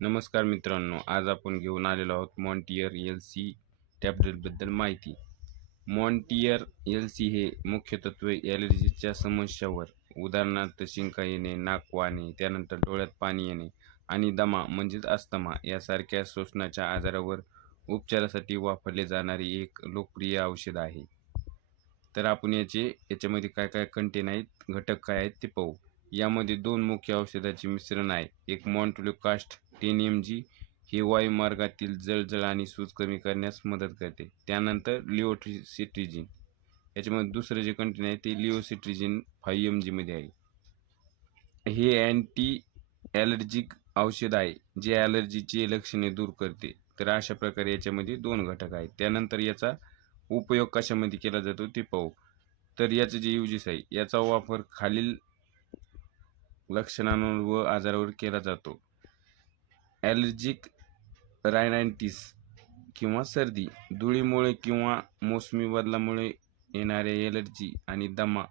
नमस्कार मित्रांनो, आज आपण घेऊन आलेलो आहोत मॉन्टियर एल-सी टॅब्लेटबद्दल माहिती. मॉन्टियर एल-सी हे मुख्य तत्त्व ॲलर्जीच्या समस्यावर, उदाहरणार्थ शिंका येणे, नाक वाहणे, त्यानंतर डोळ्यात पाणी येणे आणि दमा म्हणजेच अस्थमा यासारख्या श्वसनाच्या आजारावर उपचारासाठी वापरले जाणारे एक लोकप्रिय औषध आहे. तर आपण याच्यामध्ये काय काय कंटेन आहेत, घटक काय आहेत ते पाहू. यामध्ये 2 मुख्य औषधाचे मिश्रण आहे. एक मॉन्टेलोकास्ट 10 mg हे वायुमार्गातील जळजळ आणि सूज कमी करण्यास मदत करते. त्यानंतर लिओसिट्रिजिन याच्यामध्ये दुसरं जे कंटेन आहे ते लिओसिट्रिजिन 5 mg मध्ये आहे. हे अँटी ॲलर्जिक औषध आहे जे ॲलर्जीची लक्षणे दूर करते. तर अशा प्रकारे याच्यामध्ये 2 घटक आहेत. त्यानंतर याचा उपयोग कशामध्ये केला जातो ते पाहू. तर याचं जे यूजेस आहे याचा वापर खालील लक्षणांवर व आजारावर केला जातो. ॲलर्जिक रायनायटिस किंवा सर्दी, धुळीमुळे किंवा मोसमी बदलामुळे येणाऱ्या ॲलर्जी आणि दमा,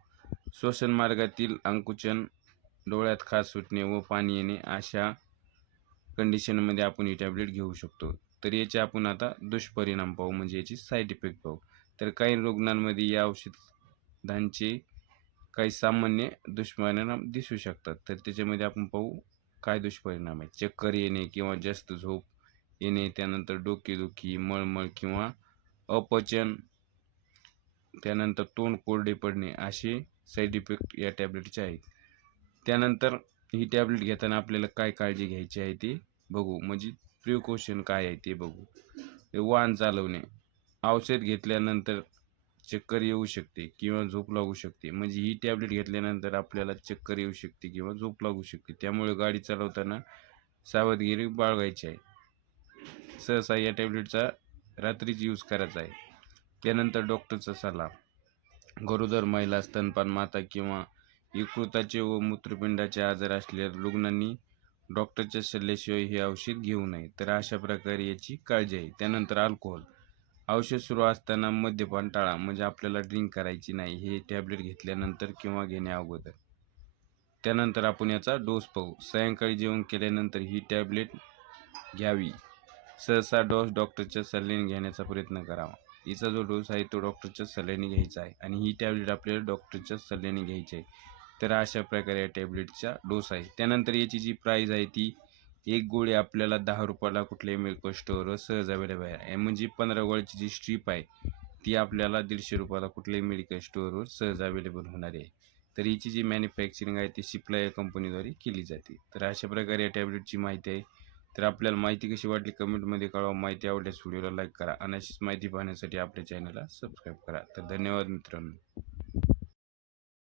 श्वसन मार्गातील आकुंचन, डोळ्यात खाज सुटणे व पाणी येणे अशा कंडिशनमध्ये आपण ही टॅब्लेट घेऊ शकतो. तर याचे आपण आता दुष्परिणाम पाहू, म्हणजे याची साईड इफेक्ट पाहू. तर काही रुग्णांमध्ये या औषधांचे काही सामान्य दुष्परिणाम दिसू शकतात. तर त्याच्यामध्ये आपण पाहू काय दुष्परिणाम आहेत. चक्कर येणे किंवा जास्त झोप येणे, त्यानंतर डोकेदुखी, मळमळ किंवा अपचन, त्यानंतर तोंड कोरडे पडणे असे साईड इफेक्ट या टॅब्लेटचे आहेत. त्यानंतर ही टॅब्लेट घेताना आपल्याला काय काळजी घ्यायची आहे ते बघू, म्हणजे प्रिकॉशन काय आहे ते बघू. वाहन चालवणे, औषध घेतल्यानंतर चक्कर येऊ शकते किंवा झोप लागू शकते. म्हणजे ही टॅब्लेट घेतल्यानंतर आपल्याला चक्कर येऊ शकते किंवा झोप लागू शकते. त्यामुळे गाडी चालवताना सावधगिरी बाळगायची आहे. सहसा या टॅब्लेटचा रात्रीच यूज करायचा आहे. त्यानंतर डॉक्टरचा सल्ला. गरोदर महिला, स्तनपान माता किंवा यकृताचे व मूत्रपिंडाचे आजार असलेल्या रुग्णांनी डॉक्टरच्या सल्ल्याशिवाय हे औषध घेऊ नये. तर अशा प्रकारे याची काळजी आहे. त्यानंतर अल्कोहोल. औषध सुरू असताना मद्यपान टाळा, म्हणजे आपल्याला ड्रिंक करायची नाही हे टॅब्लेट घेतल्यानंतर किंवा घेण्या अगोदर. त्यानंतर आपण याचा डोस पाहू. सायंकाळी जेवण केल्यानंतर ही टॅब्लेट घ्यावी. सहसा डोस डॉक्टरच्या सल्ल्याने घेण्याचा प्रयत्न करावा. हिचा जो डोस आहे तो डॉक्टरच्या सल्ल्याने घ्यायचा आहे आणि ही टॅब्लेट आपल्याला डॉक्टरच्या सल्ल्याने घ्यायची आहे. तर अशा प्रकारे या टॅब्लेटचा डोस आहे. त्यानंतर याची जी प्राईज आहे ती एक गोळी आपल्याला 10 रुपयाला कुठल्याही मेडिकल स्टोअरवर सहज अवेलेबल आहे. म्हणजे 15 गोळ्याची जी स्ट्रीप आहे ती आपल्याला 150 रुपयाला कुठल्याही मेडिकल स्टोअरवर सहज अवेलेबल होणार आहे. तर हिची जी मॅन्युफॅक्चरिंग आहे ती सिप्ला या कंपनीद्वारे केली जाते. तर अशा प्रकारे या टॅब्लेटची माहिती आहे. तर आपल्याला माहिती कशी वाटली कमेंटमध्ये कळवा. माहिती आवडल्यास व्हिडिओला लाईक करा आणि अशीच माहिती पाहण्यासाठी आपल्या चॅनलला सबस्क्राईब करा. तर धन्यवाद मित्रांनो.